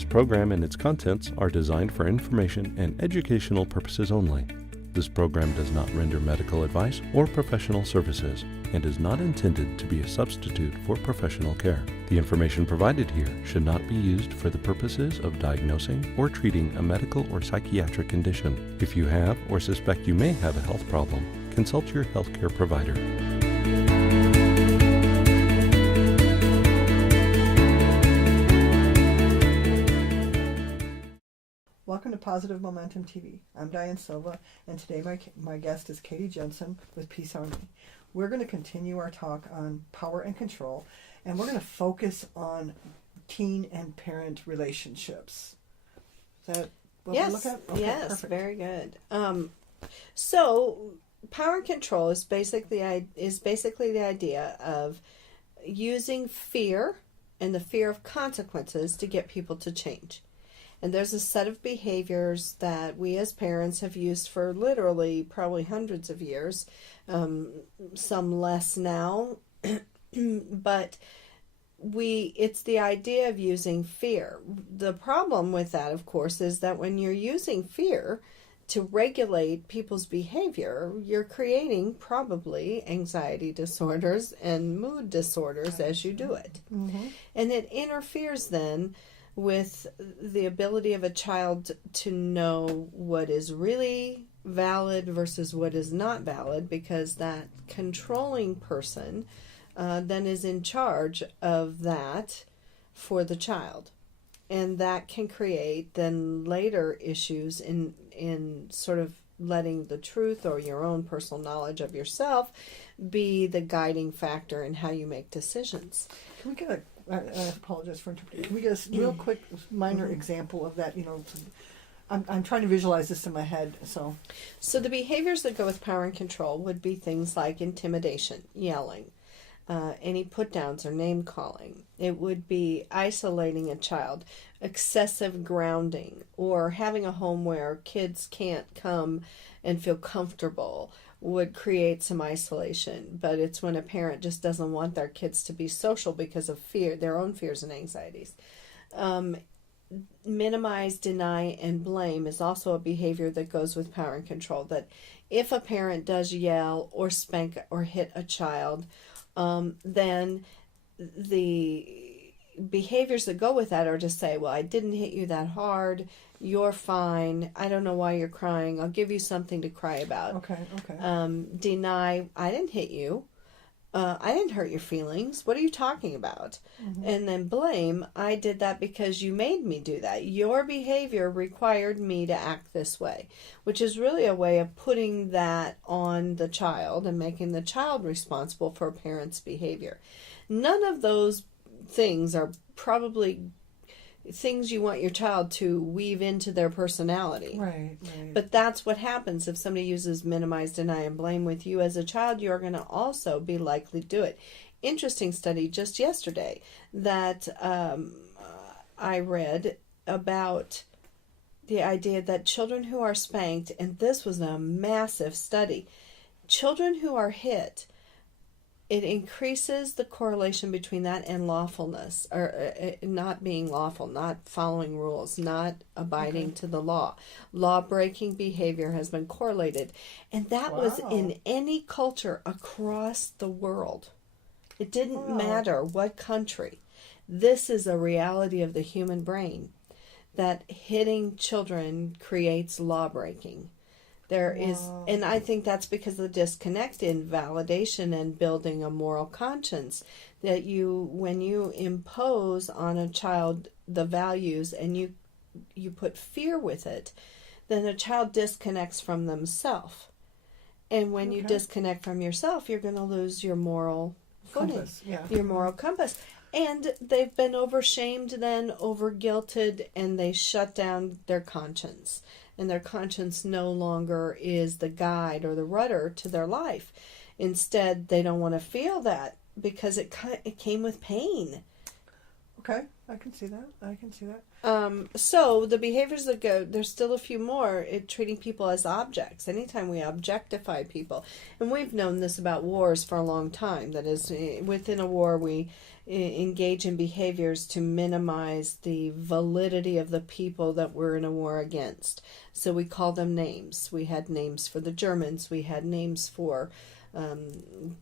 This program and its contents are designed for information and educational purposes only. This program does not render medical advice or professional services and is not intended to be a substitute for professional care. The information provided here should not be used for the purposes of diagnosing or treating a medical or psychiatric condition. If you have or suspect you may have a health problem, consult your healthcare provider. Welcome to Positive Momentum TV. I'm Diane Silva, and today my guest is Katie Jensen with Peace Army. We're going to continue our talk on power and control, and we're going to focus on teen and parent relationships. Is that what we look at? Okay, yes, perfect. Very good. So, power and control is basically the idea of using fear and the fear of consequences to get people to change. And there's a set of behaviors that we as parents have used for literally probably hundreds of years, some less now, but it's the idea of using fear. The problem with that, of course, is that when you're using fear to regulate people's behavior, you're creating probably anxiety disorders and mood disorders as you do it. Mm-hmm. And it interferes then with the ability of a child to know what is really valid versus what is not valid, because that controlling person then is in charge of that for the child. And that can create then later issues in sort of letting the truth or your own personal knowledge of yourself be the guiding factor in how you make decisions. Can we get I apologize for interpreting. Can we get a real quick, minor example of that? You know, I'm trying to visualize this in my head. So the behaviors that go with power and control would be things like intimidation, yelling, any put downs or name calling. It would be isolating a child, excessive grounding, or having a home where kids can't come and feel comfortable would create some isolation. But it's when a parent just doesn't want their kids to be social because of fear, their own fears and anxieties. Minimize, deny, and blame is also a behavior that goes with power and control. That if a parent does yell or spank or hit a child, then the behaviors that go with that are to say, well, I didn't hit you that hard, you're fine, I don't know why you're crying, I'll give you something to cry about. Okay. Deny, I didn't hit you, I didn't hurt your feelings, what are you talking about? Mm-hmm. And then blame, I did that because you made me do that. Your behavior required me to act this way, which is really a way of putting that on the child and making the child responsible for a parent's behavior. None of those things are probably things you want your child to weave into their personality. Right. But that's what happens if somebody uses minimize, deny, and blame with you as a child. You're going to also be likely to do it. Interesting study just yesterday that I read about the idea that children who are spanked, and this was a massive study, children who are hit, it increases the correlation between that and lawfulness, or not being lawful, not following rules, not abiding to the law. Law-breaking behavior has been correlated. And that was in any culture across the world. It didn't matter what country. This is a reality of the human brain, that hitting children creates law-breaking. There is, and I think that's because of the disconnect in validation and building a moral conscience, that when you impose on a child the values and you put fear with it, then a child disconnects from themselves. And when you disconnect from yourself, you're going to lose your moral footing, your moral compass. And they've been over-shamed then, over-guilted, and they shut down their conscience. And their conscience no longer is the guide or the rudder to their life. Instead, they don't want to feel that because it came with pain. Okay, I can see that. I can see that. So the behaviors that go, there's still a few more. Treating people as objects. Anytime we objectify people, and we've known this about wars for a long time. That is, within a war, we engage in behaviors to minimize the validity of the people that we're in a war against. So we call them names. We had names for the Germans. We had names for the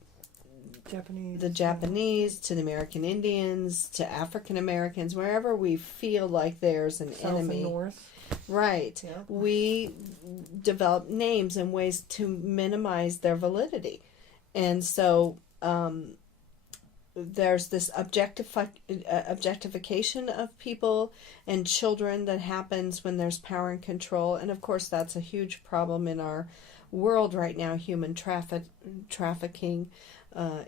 Japanese, to the American Indians, to African Americans, wherever we feel like there's an South enemy. and North. Right. Yeah. We develop names and ways to minimize their validity. And so there's this objectification of people and children that happens when there's power and control. And of course, that's a huge problem in our world right now. Human trafficking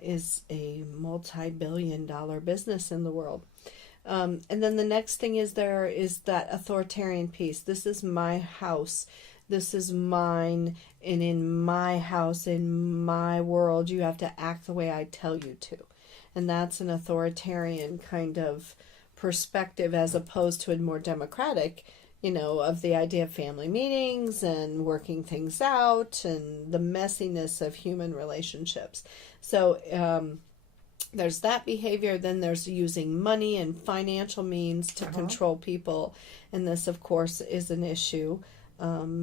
is a multi-billion-dollar business in the world. And then the next thing is there is that authoritarian piece. This is my house. This is mine. And in my house, in my world, you have to act the way I tell you to. And that's an authoritarian kind of perspective as opposed to a more democratic, of the idea of family meetings and working things out and the messiness of human relationships. So there's that behavior. Then there's using money and financial means to control people. And this, of course, is an issue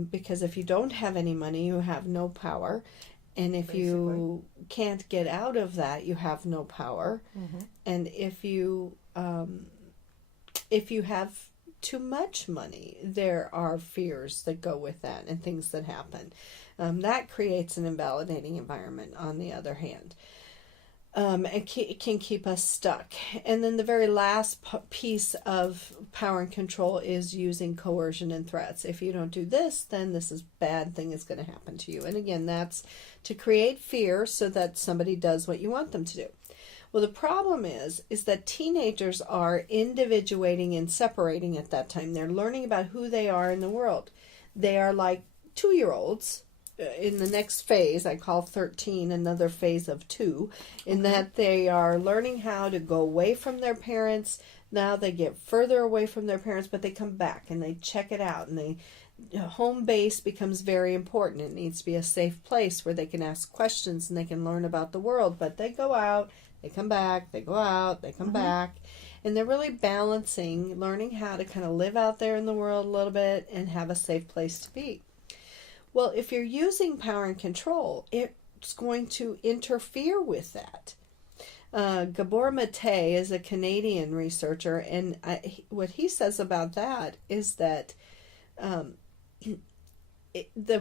because if you don't have any money, you have no power. And if you can't get out of that, you have no power. Mm-hmm. And if you have too much money, there are fears that go with that and things that happen. That creates an invalidating environment, on the other hand. It can keep us stuck. And then the very last piece of power and control is using coercion and threats. If you don't do this, then this is bad thing is going to happen to you. And again, that's to create fear so that somebody does what you want them to do. Well, the problem is that teenagers are individuating and separating at that time. They're learning about who they are in the world. They are like 2-year-olds. In the next phase, I call 13 another phase of 2, in that they are learning how to go away from their parents. Now they get further away from their parents, but they come back and they check it out. And home base becomes very important. It needs to be a safe place where they can ask questions and they can learn about the world. But they go out, they come back, they go out, they come back. And they're really balancing, learning how to kind of live out there in the world a little bit and have a safe place to be. Well, if you're using power and control, it's going to interfere with that. Gabor Mate is a Canadian researcher, and what he says about that is that the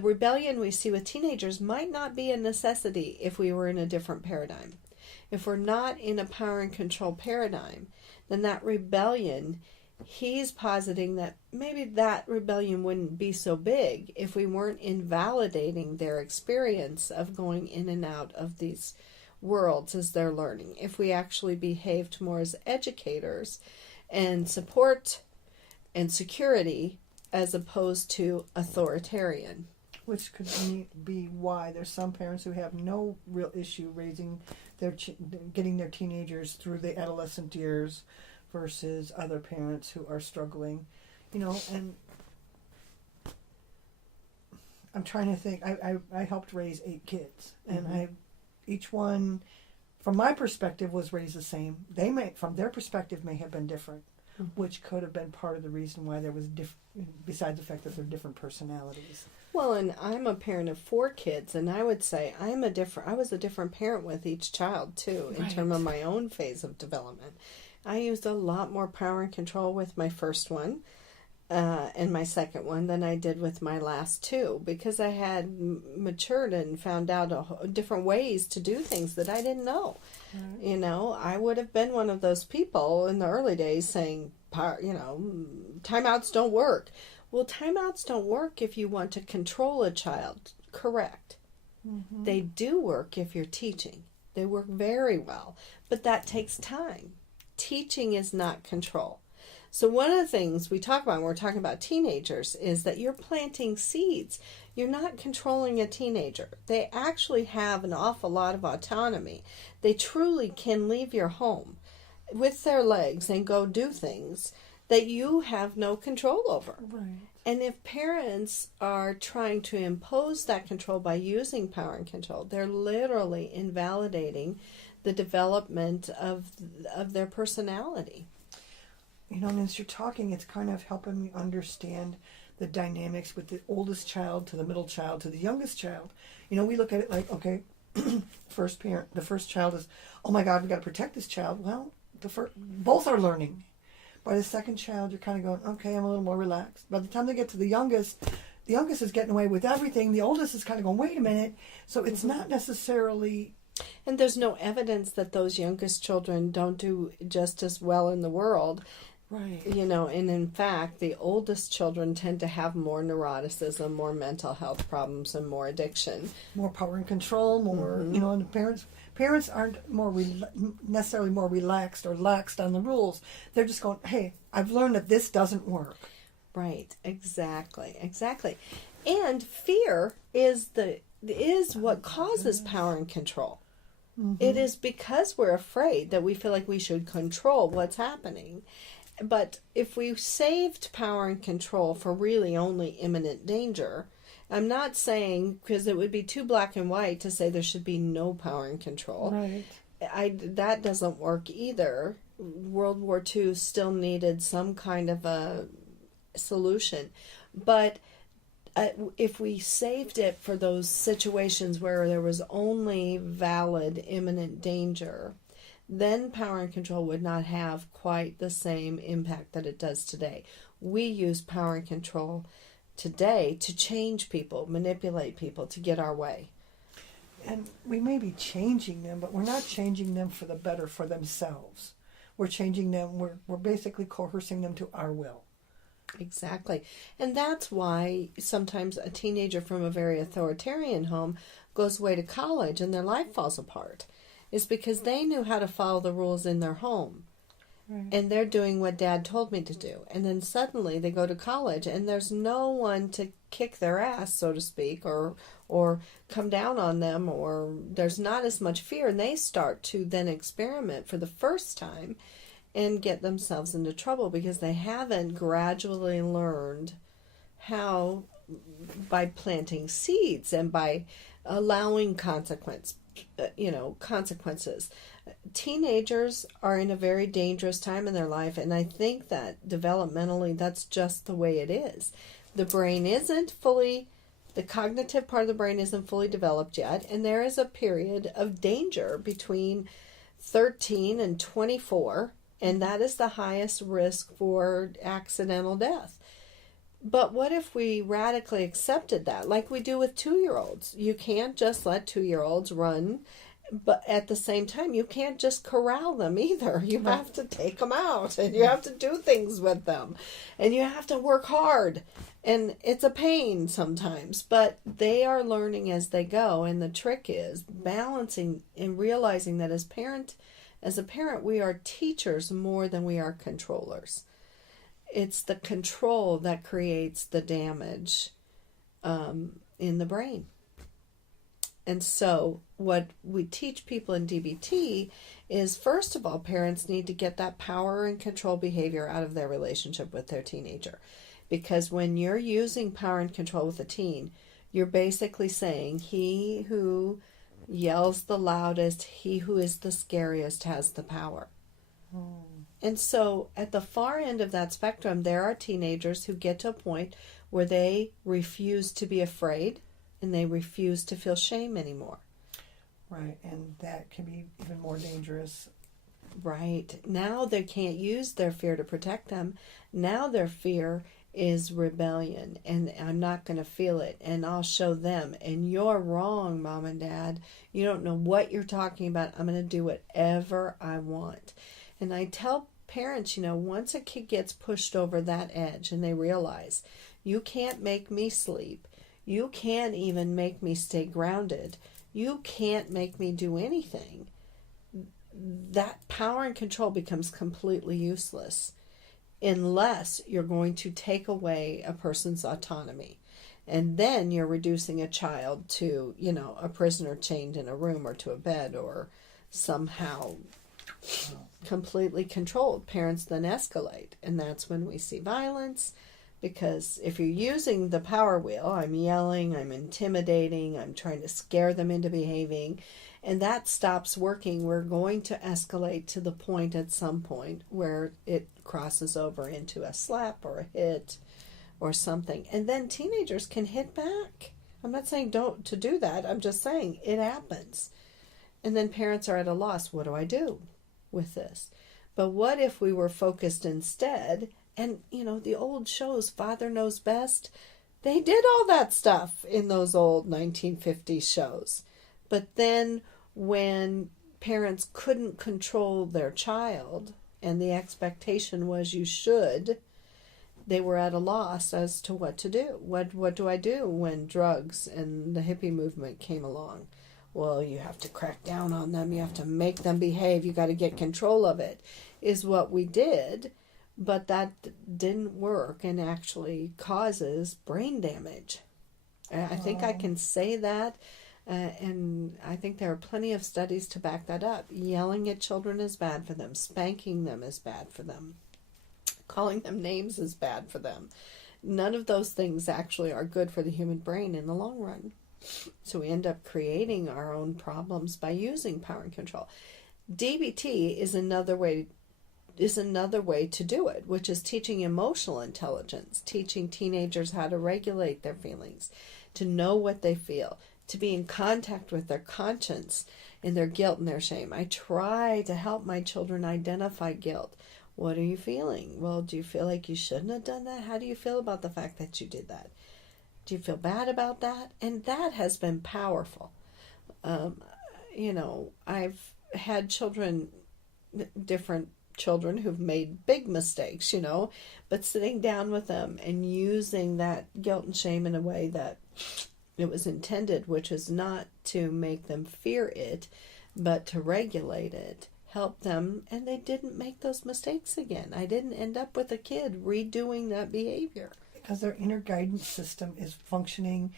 rebellion we see with teenagers might not be a necessity if we were in a different paradigm. If we're not in a power and control paradigm, then that rebellion, he's positing that maybe that rebellion wouldn't be so big if we weren't invalidating their experience of going in and out of these worlds as they're learning. If we actually behaved more as educators and support and security as opposed to authoritarian. Which could be why there's some parents who have no real issue raising getting their teenagers through the adolescent years versus other parents who are struggling, and I'm trying to think. I helped raise 8 kids, and each one, from my perspective, was raised the same. They from their perspective, may have been different, which could have been part of the reason why there was besides the fact that they're different personalities. Well, and I'm a parent of 4 kids, and I would say I was a different parent with each child too, in terms of my own phase of development. I used a lot more power and control with my first one and my second one than I did with my last 2, because I had matured and found out different ways to do things that I didn't know. Right. I would have been one of those people in the early days saying, timeouts don't work. Well, timeouts don't work if you want to control a child. Correct. Mm-hmm. They do work if you're teaching. They work very well, but that takes time. Teaching is not control. So one of the things we talk about when we're talking about teenagers is that you're planting seeds. You're not controlling a teenager. They actually have an awful lot of autonomy. They truly can leave your home. with their legs and go do things that you have no control over. Right. And if parents are trying to impose that control by using power and control, they're literally invalidating the development of their personality. You know, and as you're talking, it's kind of helping me understand the dynamics with the oldest child to the middle child to the youngest child. You know, we look at it like, okay, the first child is, oh my God, we got to protect this child. Well, both are learning. By the second child, you're kind of going, okay, I'm a little more relaxed. By the time they get to the youngest is getting away with everything. The oldest is kind of going, wait a minute. So it's not necessarily... And there's no evidence that those youngest children don't do just as well in the world. Right. You know, and in fact, the oldest children tend to have more neuroticism, more mental health problems, and more addiction. More power and control, more, you know, and parents aren't necessarily more relaxed or laxed on the rules. They're just going, hey, I've learned that this doesn't work. Right, exactly. And fear is what causes power and control. It is because we're afraid that we feel like we should control what's happening. But if we saved power and control for really only imminent danger, I'm not saying, because it would be too black and white to say there should be no power and control. Right. That doesn't work either. World War II still needed some kind of a solution. But if we saved it for those situations where there was only valid imminent danger, then power and control would not have quite the same impact that it does today. We use power and control today to change people, manipulate people, to get our way. And we may be changing them, but we're not changing them for the better for themselves. We're changing them, we're basically coercing them to our will. Exactly. And that's why sometimes a teenager from a very authoritarian home goes away to college and their life falls apart. Is because they knew how to follow the rules in their home. Right. And they're doing what Dad told me to do. And then suddenly they go to college and there's no one to kick their ass, so to speak, or come down on them, or there's not as much fear. And they start to then experiment for the first time and get themselves into trouble because they haven't gradually learned how, by planting seeds and by allowing consequences. Teenagers are in a very dangerous time in their life, and I think that developmentally that's just the way it is. The cognitive part of the brain isn't fully developed yet, and there is a period of danger between 13 and 24, and that is the highest risk for accidental death. But what if we radically accepted that, like we do with 2-year-olds? You can't just let 2-year-olds run, but at the same time, you can't just corral them either. You have to take them out, and you have to do things with them, and you have to work hard. And it's a pain sometimes, but they are learning as they go. And the trick is balancing and realizing that as a parent, we are teachers more than we are controllers. It's the control that creates the damage in the brain. And so what we teach people in DBT is, first of all, parents need to get that power and control behavior out of their relationship with their teenager. Because when you're using power and control with a teen, you're basically saying, he who yells the loudest, he who is the scariest has the power. And so at the far end of that spectrum, there are teenagers who get to a point where they refuse to be afraid and they refuse to feel shame anymore. Right, and that can be even more dangerous. Right. Now they can't use their fear to protect them. Now their fear is rebellion, and I'm not going to feel it, and I'll show them. And you're wrong, Mom and Dad. You don't know what you're talking about. I'm going to do whatever I want. And I tell parents, once a kid gets pushed over that edge and they realize, you can't make me sleep, you can't even make me stay grounded, you can't make me do anything, that power and control becomes completely useless unless you're going to take away a person's autonomy. And then you're reducing a child to, a prisoner chained in a room or to a bed or somehow completely controlled. Parents then escalate, and that's when we see violence. Because if you're using the power wheel, I'm yelling, I'm intimidating, I'm trying to scare them into behaving, and that stops working, we're going to escalate to the point at some point where it crosses over into a slap or a hit or something. And then teenagers can hit back. I'm not saying don't to do that. I'm just saying it happens. And then parents are at a loss. What do I do with this? But what if we were focused instead? And, the old shows, Father Knows Best, they did all that stuff in those old 1950s shows. But then when parents couldn't control their child and the expectation was you should, they were at a loss as to what to do. What do I do when drugs and the hippie movement came along? Well, you have to crack down on them. You have to make them behave. You got to get control of it, is what we did. But that didn't work and actually causes brain damage. I think I can say that, and I think there are plenty of studies to back that up. Yelling at children is bad for them. Spanking them is bad for them. Calling them names is bad for them. None of those things actually are good for the human brain in the long run. So we end up creating our own problems by using power and control. DBT is another way to do it, which is teaching emotional intelligence, teaching teenagers how to regulate their feelings, to know what they feel, to be in contact with their conscience and their guilt and their shame. I try to help my children identify guilt. What are you feeling? Well, do you feel like you shouldn't have done that? How do you feel about the fact that you did that? Do you feel bad about that? And that has been powerful. I've had different children who've made big mistakes, but sitting down with them and using that guilt and shame in a way that it was intended, which is not to make them fear it, but to regulate it, help them, and they didn't make those mistakes again. I didn't end up with a kid redoing that behavior. Because their inner guidance system is functioning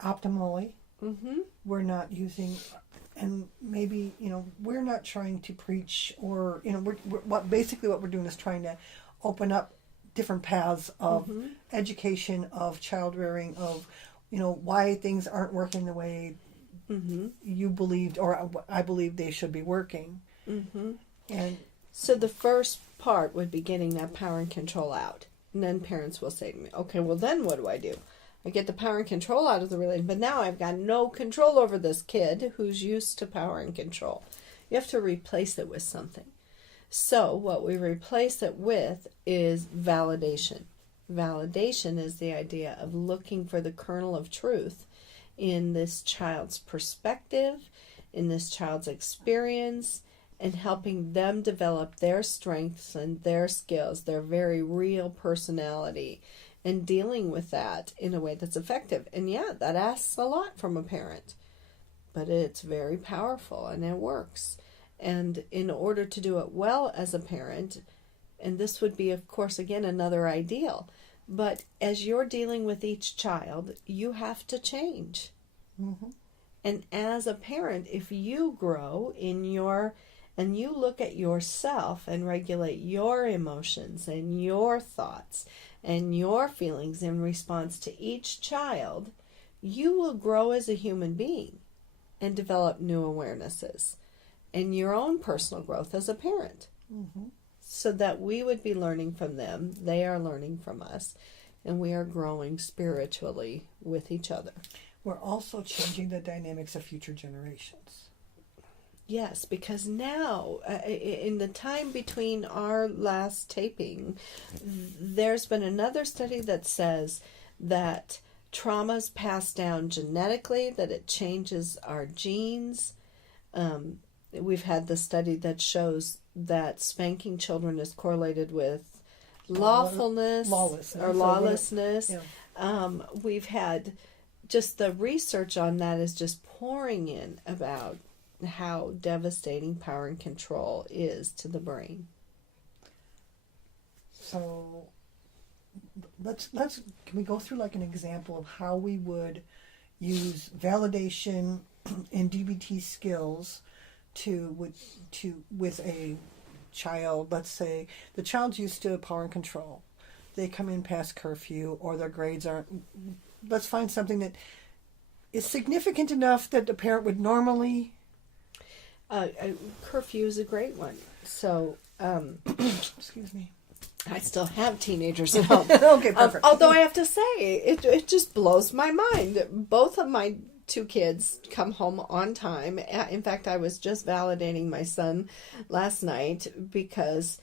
optimally. Mm-hmm. We're not using... And maybe, we're not trying to preach or, what we're doing is trying to open up different paths of education, of child rearing, of, why things aren't working the way you believed or I believe they should be working. Mm-hmm. And so the first part would be getting that power and control out. And then parents will say to me, okay, well then what do? I get the power and control out of the relationship, but now I've got no control over this kid who's used to power and control. You have to replace it with something. So what we replace it with is validation. Validation is the idea of looking for the kernel of truth in this child's perspective, in this child's experience, and helping them develop their strengths and their skills, their very real personality, and dealing with that in a way that's effective. And yeah, that asks a lot from a parent, but it's very powerful and it works. And in order to do it well as a parent, and this would be, of course, again, another ideal, but as you're dealing with each child, you have to change. mm-hmm. And as a parent, if you grow and you look at yourself and regulate your emotions and your thoughts and your feelings in response to each child, you will grow as a human being and develop new awarenesses and your own personal growth as a parent. Mm-hmm. So that we would be learning from them, they are learning from us, and we are growing spiritually with each other. We're also changing the dynamics of future generations. Yes, because now, in the time between our last taping, there's been another study that says that trauma's passed down genetically, that it changes our genes. We've had the study that shows that spanking children is correlated with lawlessness. Yeah. We've had just the research on that is just pouring in about how devastating power and control is to the brain. So let's can we go through like an example of how we would use validation and DBT skills with a child. Let's say the child's used to power and control. They come in past curfew, or their grades aren't. Let's find something that is significant enough that the parent would normally. Curfew is a great one. So, Excuse me. I still have teenagers at home. Okay, perfect. Although I have to say, it just blows my mind. Both of my two kids come home on time. In fact, I was just validating my son last night because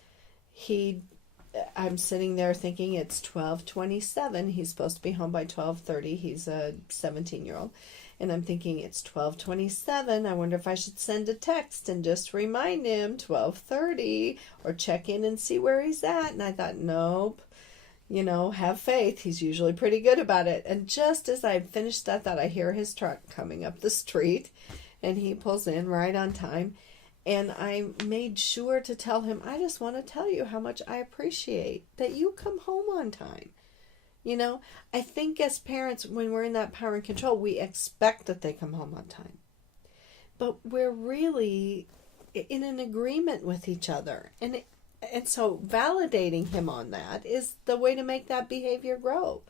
I'm sitting there thinking it's 12:27. He's supposed to be home by 12:30. He's a 17-year-old. And I'm thinking it's 12:27. I wonder if I should send a text and just remind him 12:30 or check in and see where he's at. And I thought, nope, have faith. He's usually pretty good about it. And just as I finished that thought, I hear his truck coming up the street and he pulls in right on time. And I made sure to tell him, I just want to tell you how much I appreciate that you come home on time. I think as parents, when we're in that power and control, we expect that they come home on time. But we're really in an agreement with each other. And so validating him on that is the way to make that behavior grow.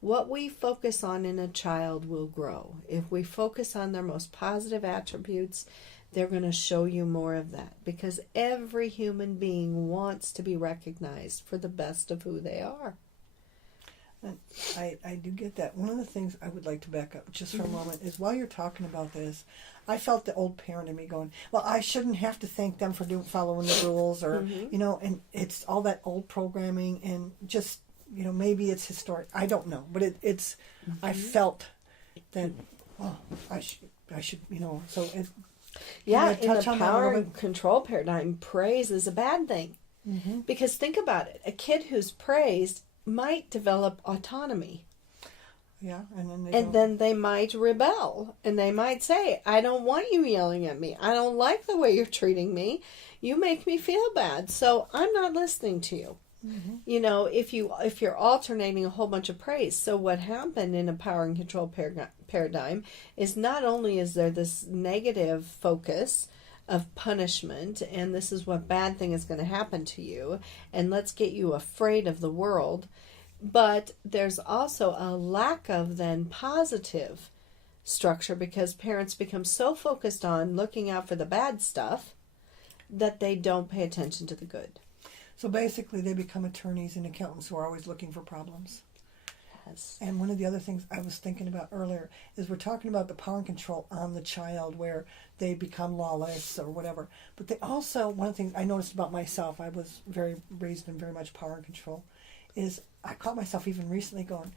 What we focus on in a child will grow. If we focus on their most positive attributes, they're going to show you more of that. Because every human being wants to be recognized for the best of who they are. And I do get that. One of the things I would like to back up just for a moment is while you're talking about this, I felt the old parent in me going, well, I shouldn't have to thank them for following the rules or, and it's all that old programming and just, maybe it's historic. I don't know. But it's, I felt that, I should, so it. Yeah, in the power and control paradigm, praise is a bad thing. Mm-hmm. Because think about it. A kid who's praised might develop autonomy. Yeah, and then they might rebel. And they might say, I don't want you yelling at me. I don't like the way you're treating me. You make me feel bad. So I'm not listening to you. Mm-hmm. If you're alternating a whole bunch of praise. So what happened in a power and control paradigm is not only is there this negative focus of punishment, and this is what bad thing is going to happen to you, and let's get you afraid of the world, but there's also a lack of then positive structure because parents become so focused on looking out for the bad stuff that they don't pay attention to the good. So basically they become attorneys and accountants who are always looking for problems. Yes. And one of the other things I was thinking about earlier is we're talking about the power and control on the child where they become lawless or whatever. But they also, one of the things I noticed about myself, I was raised in very much power and control, is I caught myself even recently going,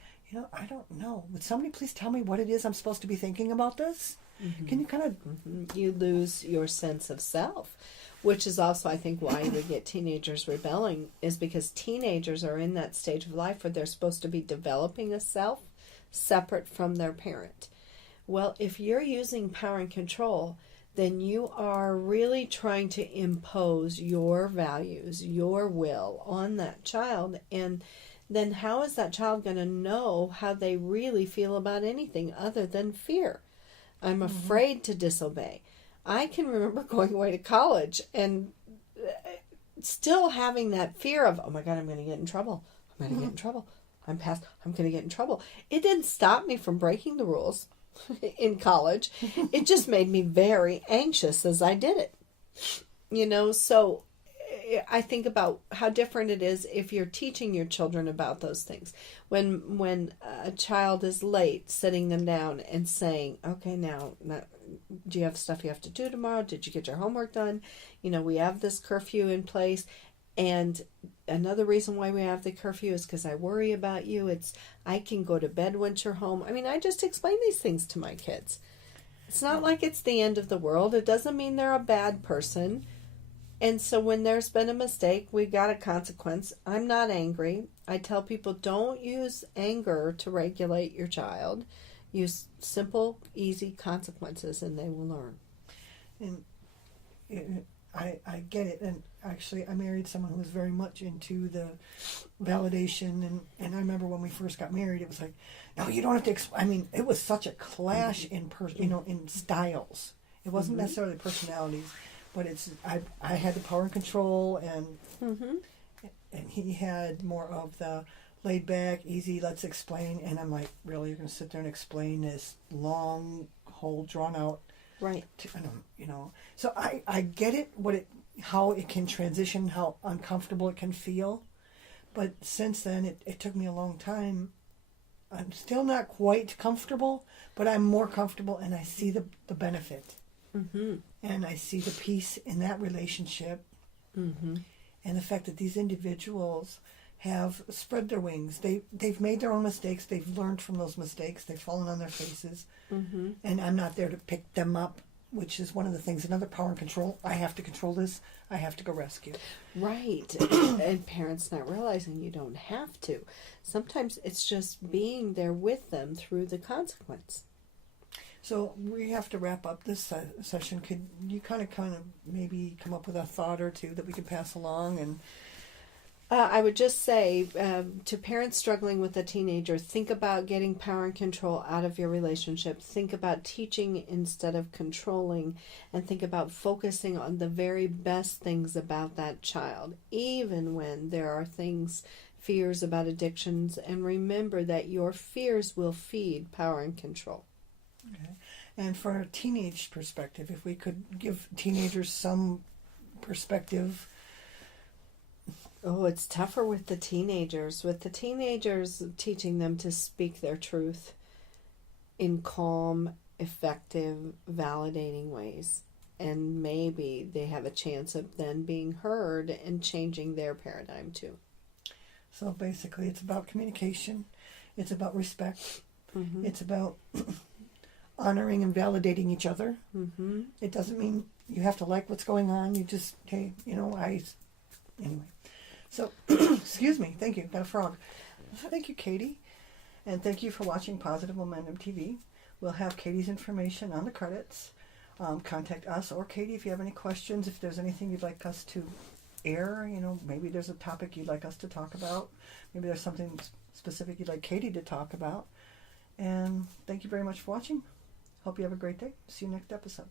I don't know. Would somebody please tell me what it is I'm supposed to be thinking about this? Mm-hmm. Can you kind of... Mm-hmm. You lose your sense of self. Which is also, I think, why we get teenagers rebelling, is because teenagers are in that stage of life where they're supposed to be developing a self separate from their parent. Well, if you're using power and control, then you are really trying to impose your values, your will on that child. And then how is that child going to know how they really feel about anything other than fear? I'm afraid to disobey. I can remember going away to college and still having that fear of, oh my God, I'm going to get in trouble. I'm going to get in trouble. I'm going to get in trouble. It didn't stop me from breaking the rules in college. It just made me very anxious as I did it. So I think about how different it is if you're teaching your children about those things. When a child is late, sitting them down and saying, okay, now do you have stuff you have to do tomorrow? Did you get your homework done? We have this curfew in place. And another reason why we have the curfew is because I worry about you. I can go to bed once you're home. I just explain these things to my kids. It's not like it's the end of the world. It doesn't mean they're a bad person. And so when there's been a mistake, we've got a consequence. I'm not angry. I tell people, don't use anger to regulate your child. Use simple, easy consequences, and they will learn. And I get it. And actually, I married someone who was very much into the validation. And I remember when we first got married, it was like, no, you don't have to. It was such a clash in in styles. It wasn't necessarily personalities, but I had the power and control, and he had more of the laid back, easy, let's explain. And I'm like, really, you're going to sit there and explain this long, whole, drawn out, Right. So I get it, how it can transition, how uncomfortable it can feel. But since then, it took me a long time. I'm still not quite comfortable, but I'm more comfortable, and I see the benefit. And I see the peace in that relationship. And the fact that these individuals have spread their wings. They've made their own mistakes. They've learned from those mistakes. They've fallen on their faces. And I'm not there to pick them up, which is one of the things. Another power and control. I have to control this. I have to go rescue. Right. And parents not realizing you don't have to. Sometimes it's just being there with them through the consequence. So we have to wrap up this session. Could you kind of maybe come up with a thought or two that we could pass along? And I would just say to parents struggling with a teenager, think about getting power and control out of your relationship. Think about teaching instead of controlling, and think about focusing on the very best things about that child, even when there are fears about addictions. And remember that your fears will feed power and control. Okay. And for a teenage perspective, if we could give teenagers some perspective. Oh, it's tougher with the teenagers. With the teenagers, teaching them to speak their truth in calm, effective, validating ways. And maybe they have a chance of then being heard and changing their paradigm too. So basically, it's about communication. It's about respect. It's about honoring and validating each other. It doesn't mean you have to like what's going on. You just, hey, anyway. So, excuse me. Thank you. Got a frog. Thank you, Katie. And thank you for watching Positive Momentum TV. We'll have Katie's information on the credits. Contact us or Katie if you have any questions. If there's anything you'd like us to air, maybe there's a topic you'd like us to talk about. Maybe there's something specific you'd like Katie to talk about. And thank you very much for watching. Hope you have a great day. See you next episode.